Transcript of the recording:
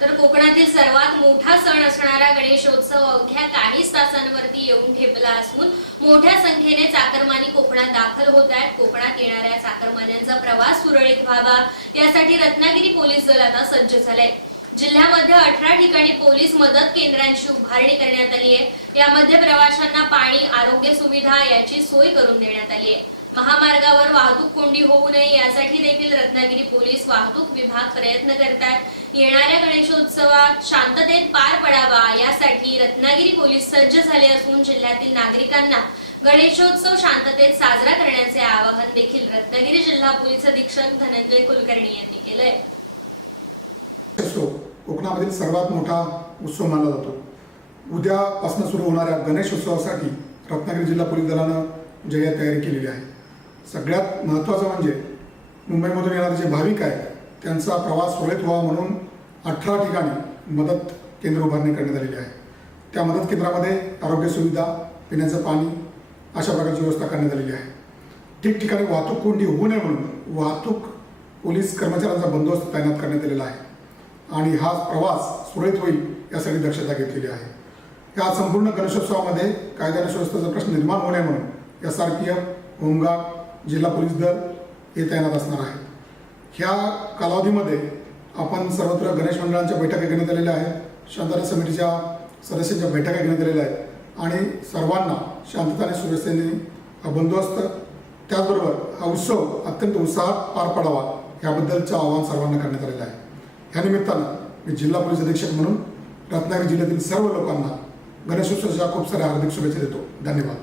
तर कोकणातील सर्वात मोठा सण असणारा गणेशोत्सव अवघ्या काहीच तासांवरती येऊन ठेपला असून मोठ्या संख्येने चाकरमानी कोकणात दाखल होत आहेत. कोकणात येणाऱ्या चाकरमान्यांचा प्रवास सुरळीत व्हावा. यासाठी रत्नागिरी पोलीस दल आता सज्ज झालाय. जिल्ह्यामध्ये अठरा ठिकाणी पोलीस मदत केंद्रांची उभारणी करण्यात आली आहे. यामध्ये प्रवाशांना पाणी आरोग्य सुविधा याची सोय करून देण्यात आली आहे. महामार्गावर वाहतूक कोंडी होऊ नये यासाठी देखील रत्नागिरी पोलीस वाहतूक विभाग प्रयत्न करतात येणाऱ्या गणेशोत्सवात शांततेत पार पडावा यासाठी रत्नागिरी पोलीस सज्ज झाले असून जिल्ह्यातील नागरिकांना गणेशोत्सव शांततेत साजरा करण्याचे आवाहन देखील रत्नागिरी जिल्हा पोलीस अधीक्षक धनंजय कुलकर्णी यांनी केलंय. कोकणामधील सर्वात मोठा उत्सव मानला जातो. उद्यापासून सुरू होणाऱ्या गणेश उत्सवासाठी रत्नागिरी जिल्हा पोलीस दलानं जय्या तयारी केलेली आहे. सगळ्यात महत्त्वाचं म्हणजे मुंबईमधून येणारे जे भाविक आहेत त्यांचा प्रवास सुरळीत व्हावा म्हणून अठरा ठिकाणी मदत केंद्र उभारणी करण्यात आलेली आहे. त्या मदत केंद्रामध्ये आरोग्य सुविधा पिण्याचं पाणी अशा प्रकारची व्यवस्था करण्यात आलेली आहे. ठिकठिकाणी वाहतूक कोंडी होऊ नये म्हणून वाहतूक पोलीस कर्मचाऱ्यांचा बंदोबस्त तैनात करण्यात आलेला आहे. आणि हा प्रवास सुरळीत होईल यासाठी दक्षता घेतलेली आहे. या संपूर्ण गणेशोत्सवामध्ये कायद्याने सुव्यवस्थेचा प्रश्न निर्माण होणे म्हणून S R P F home guard जिल्हा पोलीस दल हे तैनात असणार आहे ह्या कालावधीमध्ये आपण सर्वत्र गणेश मंडळांच्या बैठका घेण्यात आलेल्या आहेत शांतता समितीच्या सदस्यांच्या बैठका घेण्यात आलेल्या आहेत आणि सर्वांना शांतता आणि सुव्यवस्थेने हा बंदोबस्त त्याचबरोबर हा उत्सव अत्यंत उत्साहात पार पडावा याबद्दलचं आवाहन सर्वांना करण्यात आलेलं आहे. ह्या निमित्तानं मी जिल्हा पोलीस अधीक्षक म्हणून रत्नागिरी जिल्ह्यातील सर्व लोकांना गणेशोत्सवाच्या खूप साऱ्या हार्दिक शुभेच्छा देतो. धन्यवाद.